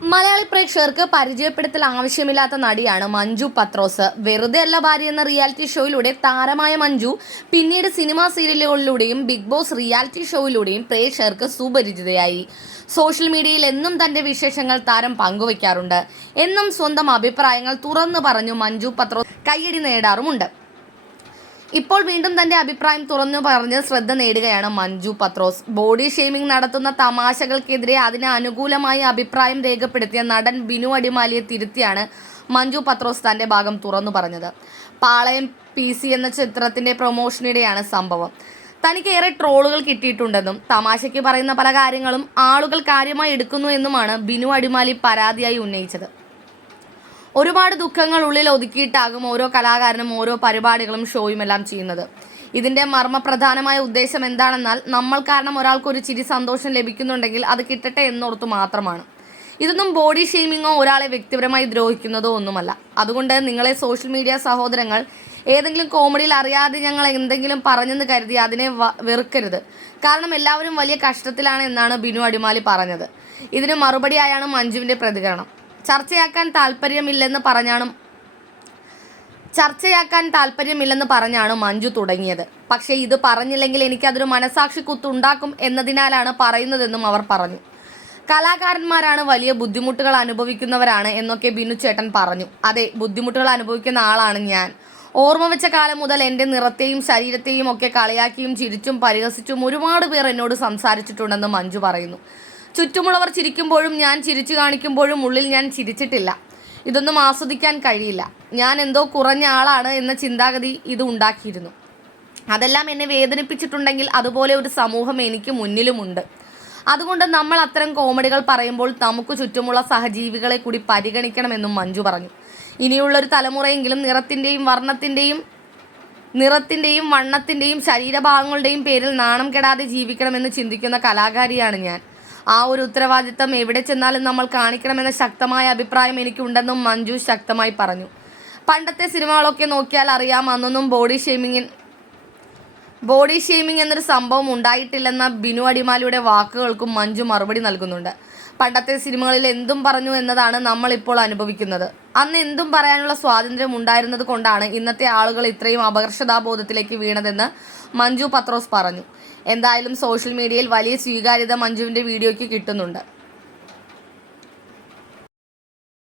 മലയാളി പ്രേക്ഷകർക്ക് പരിചയപ്പെടുത്തൽ ആവശ്യമില്ലാത്ത നടിയാണ് മഞ്ജു പത്രോസ്. വെറുതെ അല്ല ഭാര്യ എന്ന റിയാലിറ്റി ഷോയിലൂടെ താരമായ മഞ്ജു പിന്നീട് സിനിമാ സീരിയലുകളിലൂടെയും ബിഗ് ബോസ് റിയാലിറ്റി ഷോയിലൂടെയും പ്രേക്ഷകർക്ക് സുപരിചിതയായി. സോഷ്യൽ മീഡിയയിൽ എന്നും തന്റെ വിശേഷങ്ങൾ താരം പങ്കുവയ്ക്കാറുണ്ട്. എന്നും സ്വന്തം അഭിപ്രായങ്ങൾ തുറന്നു പറഞ്ഞു മഞ്ജു പത്രോസ് കയ്യടി നേടാറുമുണ്ട്. ഇപ്പോൾ വീണ്ടും തന്റെ അഭിപ്രായം തുറന്നു പറഞ്ഞ് ശ്രദ്ധ നേടുകയാണ് മഞ്ജു പത്രോസ്. ബോഡി ഷെയ്മിംഗ് നടത്തുന്ന തമാശകൾക്കെതിരെ അതിന് അനുകൂലമായി അഭിപ്രായം രേഖപ്പെടുത്തിയ നടൻ ബിനു അടിമാലിയെ തിരുത്തിയാണ് മഞ്ജു പത്രോസ് തന്റെ ഭാഗം തുറന്നു പറഞ്ഞത്. പാളയം പി സി എന്ന ചിത്രത്തിന്റെ പ്രൊമോഷനിടെയാണ് സംഭവം. തനിക്ക് ഏറെ ട്രോളുകൾ കിട്ടിയിട്ടുണ്ടെന്നും തമാശയ്ക്ക് പറയുന്ന പല കാര്യങ്ങളും ആളുകൾ കാര്യമായി എടുക്കുന്നു എന്നുമാണ് ബിനു അടിമാലി പരാതിയായി ഉന്നയിച്ചത്. ഒരുപാട് ദുഃഖങ്ങൾ ഉള്ളിൽ ഒതുക്കിയിട്ടാകും ഓരോ കലാകാരനും ഓരോ പരിപാടികളും ഷോയും എല്ലാം ചെയ്യുന്നത്. ഇതിന്റെ മർമ്മപ്രധാനമായ ഉദ്ദേശം എന്താണെന്നാൽ നമ്മൾ കാരണം ഒരാൾക്ക് ഒരു ചിരി സന്തോഷം ലഭിക്കുന്നുണ്ടെങ്കിൽ അത് കിട്ടട്ടെ എന്നോർത്തു മാത്രമാണ്. ഇതൊന്നും ബോഡി ഷെയ്മിങ്ങോ ഒരാളെ വ്യക്തിപരമായി ദ്രോഹിക്കുന്നതോ ഒന്നുമല്ല. അതുകൊണ്ട് നിങ്ങളെ സോഷ്യൽ മീഡിയ സഹോദരങ്ങൾ ഏതെങ്കിലും കോമഡിയിൽ അറിയാതെ ഞങ്ങൾ എന്തെങ്കിലും പറഞ്ഞെന്ന് കരുതി അതിനെ വെറുക്കരുത്. കാരണം എല്ലാവരും വലിയ കഷ്ടത്തിലാണ് എന്നാണ് ബിനു അടിമാലി പറഞ്ഞത്. ഇതിന് മറുപടിയായാണ് മഞ്ജുവിന്റെ പ്രതികരണം. ചർച്ചയാക്കാൻ താല്പര്യമില്ലെന്ന് പറഞ്ഞാണ് ചർച്ചയാക്കാൻ താല്പര്യമില്ലെന്ന് പറഞ്ഞാണ് മഞ്ജു തുടങ്ങിയത്. പക്ഷേ ഇത് പറഞ്ഞില്ലെങ്കിൽ എനിക്കതൊരു മനസാക്ഷി കുത്തുണ്ടാക്കും എന്നതിനാലാണ് പറയുന്നതെന്നും അവർ പറഞ്ഞു. കലാകാരന്മാരാണ് വലിയ ബുദ്ധിമുട്ടുകൾ അനുഭവിക്കുന്നവരാണ് എന്നൊക്കെ ബിനു ചേട്ടൻ പറഞ്ഞു. അതെ ബുദ്ധിമുട്ടുകൾ അനുഭവിക്കുന്ന ആളാണ് ഞാൻ. ഓർമ്മ വെച്ച കാലം മുതൽ എന്റെ നിറത്തെയും ശരീരത്തെയും ഒക്കെ കളിയാക്കിയും ചിരിച്ചും പരിഹസിച്ചും ഒരുപാട് പേർ എന്നോട് സംസാരിച്ചിട്ടുണ്ടെന്ന് മഞ്ജു പറയുന്നു. ചുറ്റുമുള്ളവർ ചിരിക്കുമ്പോഴും ഞാൻ ചിരിച്ചു കാണിക്കുമ്പോഴും ഉള്ളിൽ ഞാൻ ചിരിച്ചിട്ടില്ല. ഇതൊന്നും ആസ്വദിക്കാൻ കഴിയില്ല. ഞാൻ എന്തോ കുറഞ്ഞ ആളാണ് എന്ന ചിന്താഗതി ഇത് ഉണ്ടാക്കിയിരുന്നു. അതെല്ലാം എന്നെ വേദനിപ്പിച്ചിട്ടുണ്ടെങ്കിൽ അതുപോലെ ഒരു സമൂഹം എനിക്ക് മുന്നിലുമുണ്ട്. അതുകൊണ്ട് നമ്മൾ അത്തരം കോമഡികൾ പറയുമ്പോൾ നമുക്ക് ചുറ്റുമുള്ള സഹജീവികളെ കൂടി പരിഗണിക്കണമെന്നും മഞ്ജു പറഞ്ഞു. ഇനിയുള്ളൊരു തലമുറയെങ്കിലും നിറത്തിന്റെയും വർണത്തിന്റെയും നിറത്തിന്റെയും വണ്ണത്തിന്റെയും ശരീരഭാഗങ്ങളുടെയും പേരിൽ നാണം കെടാതെ ജീവിക്കണമെന്ന് ചിന്തിക്കുന്ന കലാകാരിയാണ് ഞാൻ. ആ ഒരു ഉത്തരവാദിത്തം എവിടെ ചെന്നാലും നമ്മൾ കാണിക്കണമെന്ന ശക്തമായ അഭിപ്രായം എനിക്കുണ്ടെന്നും മഞ്ജു ശക്തമായി പറഞ്ഞു. പണ്ടത്തെ സിനിമകളൊക്കെ നോക്കിയാൽ അറിയാം അന്നൊന്നും ബോഡി ഷെയ്മിങ്ങിൻ ബോഡി ഷെയ്മിംഗ് എന്നൊരു സംഭവം ഉണ്ടായിട്ടില്ലെന്ന ബിനു അടിമാലിയുടെ വാക്കുകൾക്കും മഞ്ജു മറുപടി നൽകുന്നുണ്ട്. പണ്ടത്തെ സിനിമകളിൽ എന്തും പറഞ്ഞു എന്നതാണ് നമ്മളിപ്പോൾ അനുഭവിക്കുന്നത്. അന്ന് എന്തും പറയാനുള്ള സ്വാതന്ത്ര്യം ഉണ്ടായിരുന്നത് കൊണ്ടാണ് ഇന്നത്തെ ആളുകൾ ഇത്രയും അപകർഷതാബോധത്തിലേക്ക് വീണതെന്ന് മഞ്ജു പത്രോസ് പറഞ്ഞു. എന്തായാലും സോഷ്യൽ മീഡിയയിൽ വലിയ സ്വീകാര്യത മഞ്ജുവിന്റെ വീഡിയോയ്ക്ക് കിട്ടുന്നുണ്ട്.